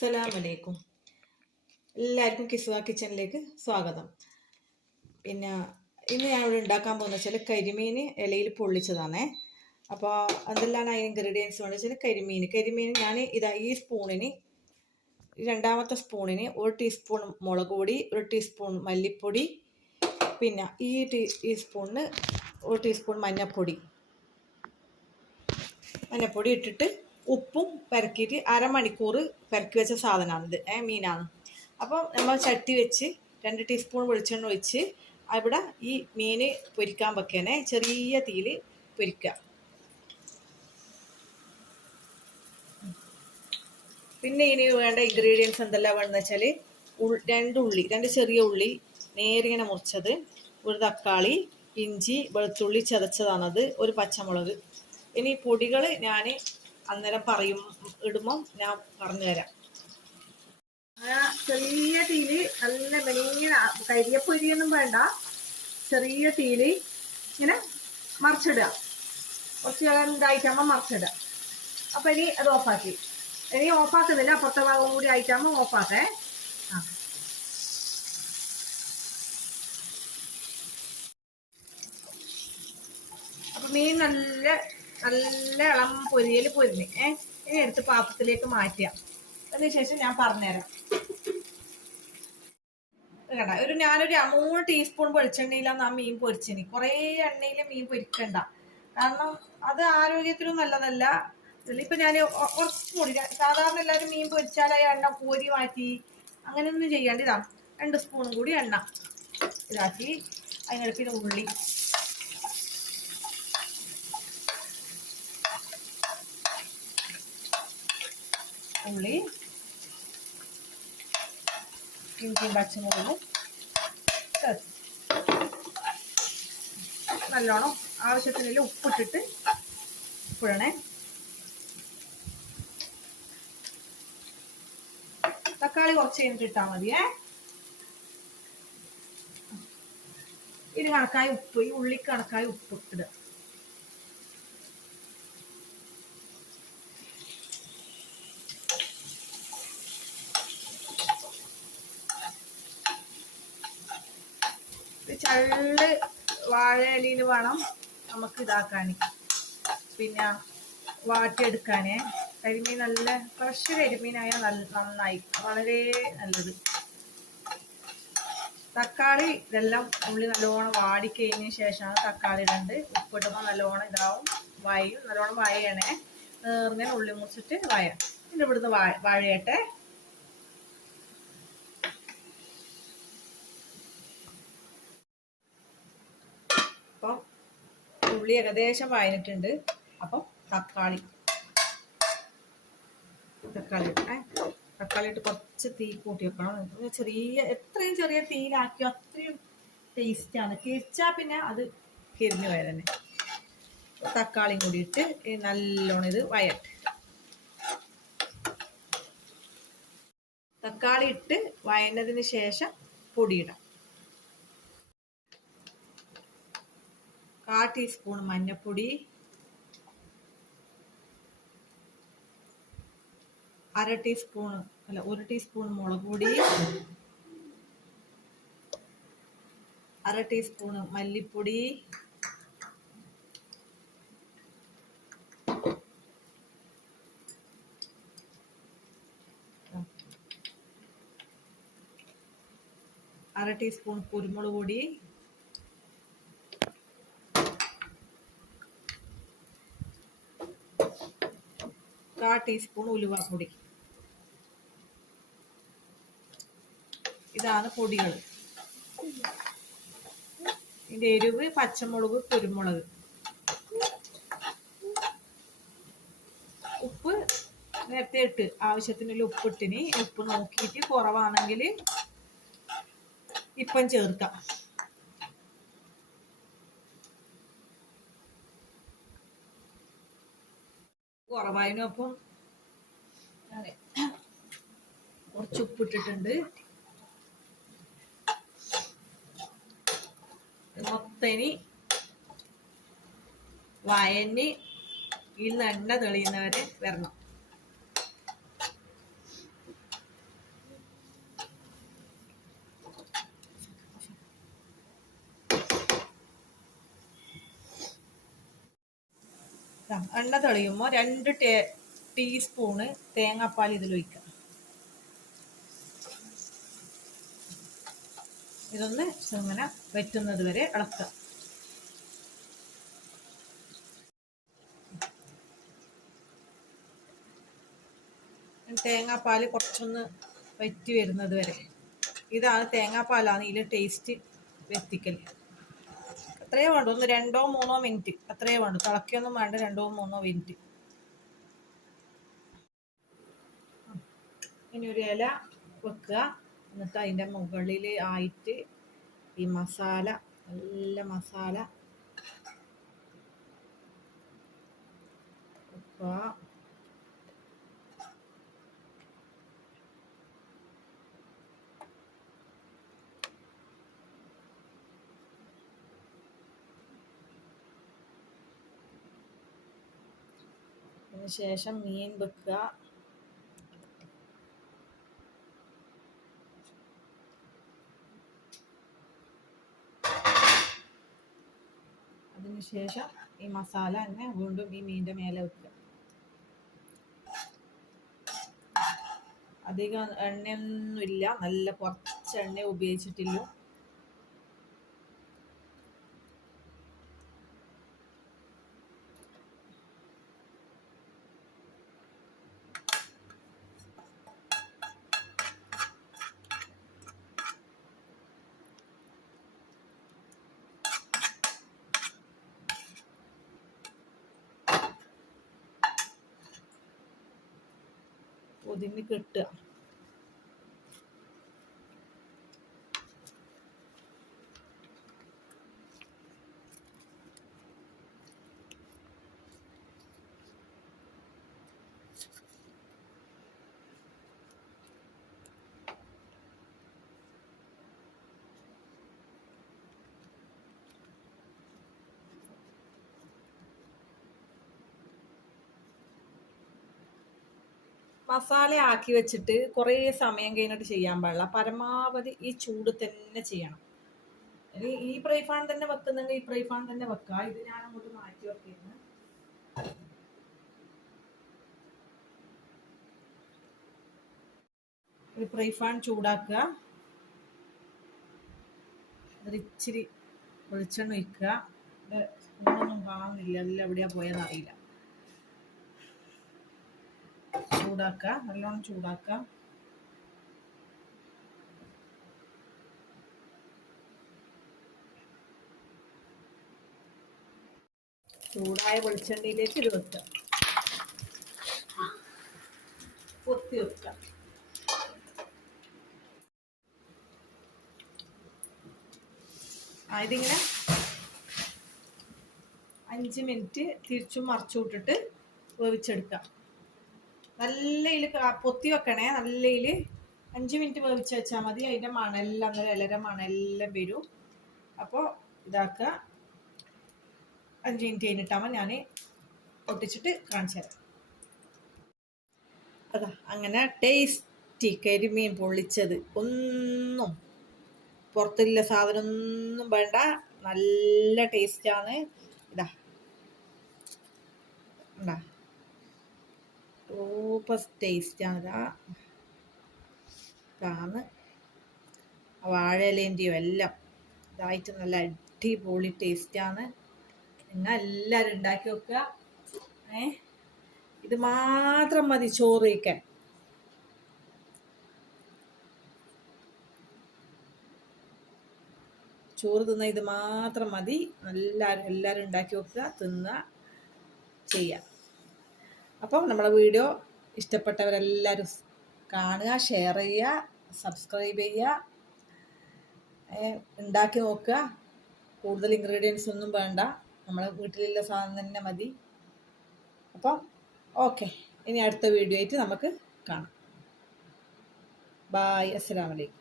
അസ്സലാമലൈക്കും. എല്ലാവർക്കും കിസ്വ കിച്ചണിലേക്ക് സ്വാഗതം. പിന്നെ ഇന്ന് ഞാനിവിടെ ഉണ്ടാക്കാൻ പോകുന്ന വെച്ചാൽ കരിമീൻ ഇലയിൽ പൊള്ളിച്ചതാണേ. അപ്പോൾ എന്തെല്ലാം ഇൻഗ്രീഡിയൻസ് വേണമെന്ന് വെച്ചാൽ കരിമീൻ ഞാൻ ഈ സ്പൂണിന് രണ്ടാമത്തെ സ്പൂണിന് 1 ടീസ്പൂൺ മുളക് പൊടി, 1 ടീസ്പൂൺ മല്ലിപ്പൊടി, പിന്നെ ഈ സ്പൂണിന് 1 ടീസ്പൂൺ മഞ്ഞൾപ്പൊടി ഇട്ടിട്ട് ഉപ്പും പെരക്കിയിട്ട് അരമണിക്കൂർ പെരക്കി വെച്ച സാധനമാണിത്. മീനാണ്. അപ്പം നമ്മൾ ചട്ടി വെച്ച് 2 ടീസ്പൂൺ വെളിച്ചെണ്ണ ഒഴിച്ച് അവിടെ ഈ മീൻ പൊരിക്കാൻ വെക്കണേ. ചെറിയ തീയിൽ പൊരിക്കുക. പിന്നെ ഇനി വേണ്ട ഇൻഗ്രീഡിയൻസ് എന്തെല്ലാം വേണമെന്ന് വെച്ചാൽ 2 ചെറിയ ഉള്ളി നേരിങ്ങനെ മുറിച്ചത്, 1 തക്കാളി, ഇഞ്ചി വെളുത്തുള്ളി ചതച്ചതാണത്, 1 പച്ചമുളക്. ഇനി പൊടികൾ ഞാൻ അന്നേരം ഇടുമ്പം ഞാൻ പറഞ്ഞുതരാം. ചെറിയ തീയിൽ നല്ല മെലിഞ്ഞ കരിയപ്പൊരിയൊന്നും വേണ്ട, ചെറിയ തീയിൽ ഇങ്ങനെ മറിച്ചിടുക. കുറച്ച് ഇതായിട്ടാകുമ്പോൾ മറിച്ചിടുക. അപ്പം ഇനി അത് ഓഫാക്കി. ഇനി ഓഫാക്കുന്നില്ല, അപ്പുറത്തെ ഭാഗം കൂടി ആയിട്ടാകുമ്പോൾ ഓഫാക്കേ. അപ്പം മീൻ നല്ല ഇളം പൊരിയൽ പൊരിഞ്ഞ് ഇനി എടുത്ത് പാത്രത്തിലേക്ക് മാറ്റുക. അതിനുശേഷം ഞാൻ പറഞ്ഞുതരാം. കേട്ടോ, ഞാനൊരു 3 ടീസ്പൂൺ വെളിച്ചെണ്ണയിലാണ് ആ മീൻ പൊരിച്ചിന്. കുറേ എണ്ണയിൽ മീൻ പൊരിക്കണ്ട, കാരണം അത് ആരോഗ്യത്തിനും നല്ലതല്ല. ഇപ്പം ഞാൻ കുറച്ച് കൂടി, സാധാരണ എല്ലാവരും മീൻ പൊരിച്ചാൽ ആ എണ്ണ കോരി മാറ്റി അങ്ങനെയൊന്നും ചെയ്യാണ്ട് ഇതാ 2 സ്പൂണും കൂടി എണ്ണ ഇതാക്കി അതിനടുപ്പിന് ഉള്ളി, ഇഞ്ചിയും പച്ചമുളകും നല്ലോണം ആവശ്യത്തിനുള്ള ഉപ്പിട്ടിട്ട് ഉപ്പിടണേ. തക്കാളി കുറച്ച് കഴിഞ്ഞിട്ട് ഇട്ടാൽ മതിയേ. ഇത് കണക്കായ ഉപ്പ്, ഈ ഉള്ളിക്ക് കണക്കായ ഉപ്പ് ഇടുക. ചള്ള് വാഴയിലയിൽ വേണം നമുക്ക് ഇതാക്കാൻ, പിന്നെ വാട്ടിയെടുക്കാനേ. കരിമീൻ നല്ല ഫ്രഷ് കരിമീനായാൽ നന്നായി, വളരെ നല്ലത്. തക്കാളി ഇതെല്ലാം ഉള്ളി നല്ലോണം വാടിക്കഴിഞ്ഞതിന് ശേഷമാണ് തക്കാളി ഇടേണ്ടത്. ഉപ്പിടുമ്പോൾ നല്ലോണം ഇതാവും, നല്ലോണം വായണേ. നേർങ്ങനെ ഉള്ളി മുറിച്ചിട്ട് പിന്നെ ഇവിടുന്ന് വാഴയട്ടെ. അപ്പം ഉള്ളി ഏകദേശം വായനിട്ടുണ്ട്. അപ്പം തക്കാളി ഇട്ട് കുറച്ച് തീ കൂട്ടി വെക്കണം. എത്രയും ചെറിയ തീയിലാക്കിയോ അത്രയും ടേസ്റ്റാണ്. കരിച്ചാൽ പിന്നെ അത് കരിഞ്ഞു വരണേ. തക്കാളിയും കൂടി ഇട്ട് നല്ലോണം ഇത് വയറ്റ്. തക്കാളി ഇട്ട് വയന്നതിന് ശേഷം പൊടിയിടാം. 1/4 ടീസ്പൂൺ മഞ്ഞൾപ്പൊടി, 1 ടീസ്പൂൺ മുളക് പൊടി, 1/2 ടീസ്പൂൺ മല്ലിപ്പൊടി, 1/2 ടീസ്പൂൺ കുരുമുളക് പൊടി, 1/4 ടീസ്പൂൺ ഉലുവാപ്പൊടി. ഇതാണ് പൊടികൾ. ഇതിൻ്റെ എരിവ് പച്ചമുളക്, കുരുമുളക്. ഉപ്പ് നേരത്തെ ഇട്ട് ആവശ്യത്തിനുള്ള ഉപ്പിട്ടിന്. ഉപ്പ് നോക്കിയിട്ട് കുറവാണെങ്കിൽ ഇപ്പം ചേർക്കാം. കുറവായതിനും അപ്പം കുറച്ച് ഉപ്പിട്ടിട്ടുണ്ട്. മൊത്തനി വയഞ്ഞ് ഇതിൽ നിന്ന് എണ്ണ തെളിയുന്നവരെ വരണം. എണ്ണ തെളിയുമ്പോൾ 2 ടീസ്പൂണ് തേങ്ങാപ്പാൽ ഇതിലൊഴിക്കുക. ഇതൊന്ന് ഇങ്ങനെ വറ്റുന്നത് വരെ ഇളക്കുക. തേങ്ങാപ്പാൽ കുറച്ചൊന്ന് വറ്റി വരുന്നത് വരെ. ഇതാണ് തേങ്ങാപ്പാലാണ് ഇതിൽ ടേസ്റ്റ് വ്യത്തിക്കൽ. അത്രയേ വേണ്ടു, ഒന്ന് 2-3 മിനിറ്റ് അത്രയേ വേണ്ടു. തിളക്കിയൊന്നും വേണ്ട, 2-3 മിനിറ്റ്. ഇനി ഒരു ഇല വെക്കുക. എന്നിട്ട് അതിൻ്റെ മുകളിൽ ആയിട്ട് ഈ മസാല, നല്ല മസാല വെക്കുക. അതിനുശേഷം മീൻ വെക്കുക. അതിനുശേഷം ഈ മസാല തന്നെ വീണ്ടും ഈ മീനിൻ്റെ മേലെ വെക്കുക. അധികം എണ്ണയൊന്നുമില്ല, നല്ല കുറച്ച് എണ്ണ ഉപയോഗിച്ചിട്ടില്ല. പൊതിഞ്ഞ് കെട്ടുക. മസാല ആക്കി വെച്ചിട്ട് കുറേ സമയം കഴിഞ്ഞിട്ട് ചെയ്യാൻ പാടില്ല. പരമാവധി ഈ ചൂട് തന്നെ ചെയ്യണം. ഇനി ഈ ഫ്രൈ പാൻ തന്നെ വെക്കുന്നെങ്കിൽ ഈ ഫ്രൈ പാൻ തന്നെ വെക്കുക. ഇത് ഞാൻ അങ്ങോട്ട് മാറ്റി വെക്കുന്നു. ഒരു ഫ്രൈ പാൻ ചൂടാക്കുക. അതിലിച്ചിരി വെളിച്ചെണ്ണ ഒഴിക്കുക. ഒന്നും കാണുന്നില്ല, എല്ലാം എവിടെയാ പോയെന്നറിയില്ല. ചൂടാക്കുക, നല്ലോണം ചൂടാക്കുക. ചൂടായ വെളിച്ചെണ്ണയിലേക്ക് ഇത് വെക്കുക. പൊത്തി വെക്കുക. ഇതിങ്ങനെ 5 മിനിറ്റ് തിരിച്ചും മറിച്ചു വിട്ടിട്ട് വേവിച്ചെടുക്കാം. നല്ല പൊത്തി വെക്കണേ. നല്ല 5 മിനിറ്റ് വേവിച്ച് വെച്ചാൽ മതി. അതിൻ്റെ മണെല്ലാം, ഇലര മണെല്ലാം വരും. അപ്പോൾ ഇതാക്കുക. 5 മിനിറ്റ് കഴിഞ്ഞിട്ടാകുമ്പോൾ ഞാൻ പൊട്ടിച്ചിട്ട് കാണിച്ചു തരാം. അതാ അങ്ങനെ ടേസ്റ്റി കരിമീൻ പൊള്ളിച്ചത്. ഒന്നും പുറത്തില്ല സാധനം ഒന്നും വേണ്ട, നല്ല ടേസ്റ്റാണ്. ഇതാ ഉണ്ടാ, സൂപ്പർ ടേസ്റ്റാണ്. ഇതാണ് വാഴയിലേൻ്റെയും എല്ലാം ഇതായിട്ട് നല്ല അടിപൊളി ടേസ്റ്റാണ്. നിങ്ങൾ എല്ലാവരും ഉണ്ടാക്കി വെക്കുക. ഇത് മാത്രം മതി ചോറ് കഴിക്കാൻ. ചോറ് തിന്ന ഇത് മാത്രം മതി. എല്ലാവരും ഉണ്ടാക്കി വെക്കുക, തിന്നുക, ചെയ്യുക. അപ്പം നമ്മളെ വീഡിയോ ഇഷ്ടപ്പെട്ടവരെല്ലാവരും കാണുക, ഷെയർ ചെയ്യുക, സബ്സ്ക്രൈബ് ചെയ്യുക, ഉണ്ടാക്കി നോക്കുക. കൂടുതൽ ഇൻഗ്രീഡിയൻസ് ഒന്നും വേണ്ട, നമ്മളെ വീട്ടിലുള്ള സാധനം തന്നെ മതി. അപ്പം ഓക്കെ, ഇനി അടുത്ത വീഡിയോ ആയിട്ട് നമുക്ക് കാണാം. ബായ്, അസ്സലാമു അലൈക്കും.